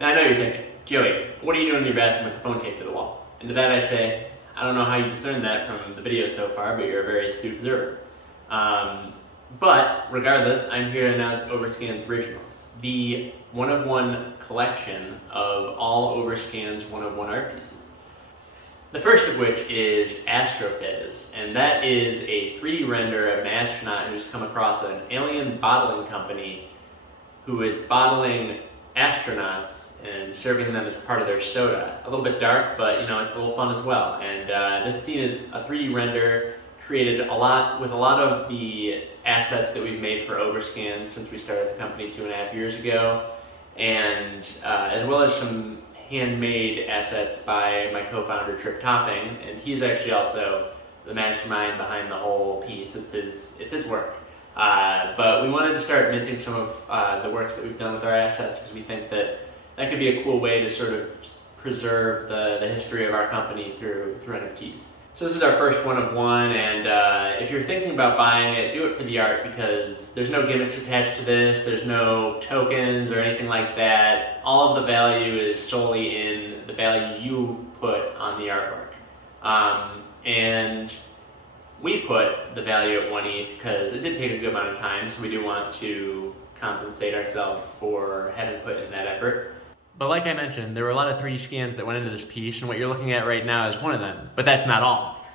Now I know you're thinking, Joey, what are you doing in your bathroom with the phone taped to the wall? And to that I say, I don't know how you discerned that from the video so far, but you're a very astute observer. But regardless, I'm here to announce Overscans Originals, the one-of-one collection of all Overscans one-of-one art pieces. The first of which is Astro Fizz, and that is a 3D render of an astronaut who's come across an alien bottling company who is bottling astronauts and serving them as part of their soda. A little bit dark, but it's a little fun as well. And this scene is a 3D render created with a lot of the assets that we've made for Overscans since we started the company 2.5 years ago, and as well as some handmade assets by my co-founder Trip Topping, and he's actually also the mastermind behind the whole piece. It's his work. But we wanted to start minting some of the works that we've done with our assets because we think that could be a cool way to sort of preserve the history of our company through NFTs. So this is our first one-of-one, and if you're thinking about buying it, do it for the art because there's no gimmicks attached to this, there's no tokens or anything like that. All of the value is solely in the value you put on the artwork. And we put the value at 1 ETH because it did take a good amount of time, so we do want to compensate ourselves for having put in that effort. But like I mentioned, there were a lot of 3D scans that went into this piece, and what you're looking at right now is one of them, but that's not all.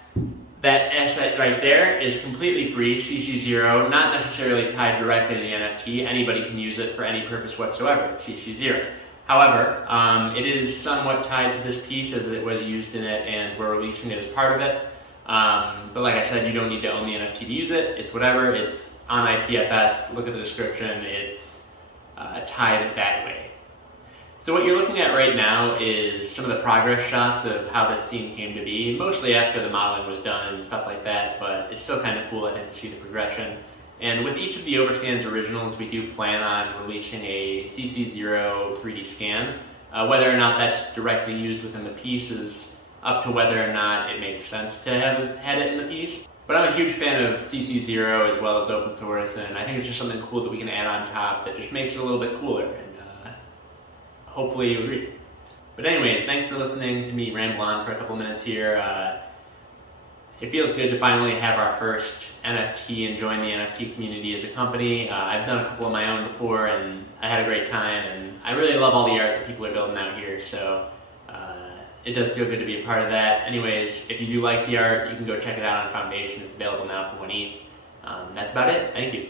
That asset right there is completely free, CC0, not necessarily tied directly to the NFT. Anybody can use it for any purpose whatsoever, it's CC0. However, it is somewhat tied to this piece as it was used in it, and we're releasing it as part of it. But like I said, you don't need to own the NFT to use it. It's whatever, it's on IPFS, look at the description, it's tied that way. So what you're looking at right now is some of the progress shots of how this scene came to be, mostly after the modeling was done and stuff like that, but it's still kind of cool, I think, to see the progression. And with each of the Overscans originals, we do plan on releasing a CC0 3D scan. Whether or not that's directly used within the piece is up to whether or not it makes sense to have had it in the piece. But I'm a huge fan of CC0 as well as open source, and I think it's just something cool that we can add on top that just makes it a little bit cooler. Hopefully you agree. But anyways, thanks for listening to me ramble on for a couple minutes here. It feels good to finally have our first NFT and join the NFT community as a company. I've done a couple of my own before and I had a great time, and I really love all the art that people are building out here, so it does feel good to be a part of that. Anyways, if you do like the art, you can go check it out on Foundation. It's available now for 1 ETH. That's about it. Thank you.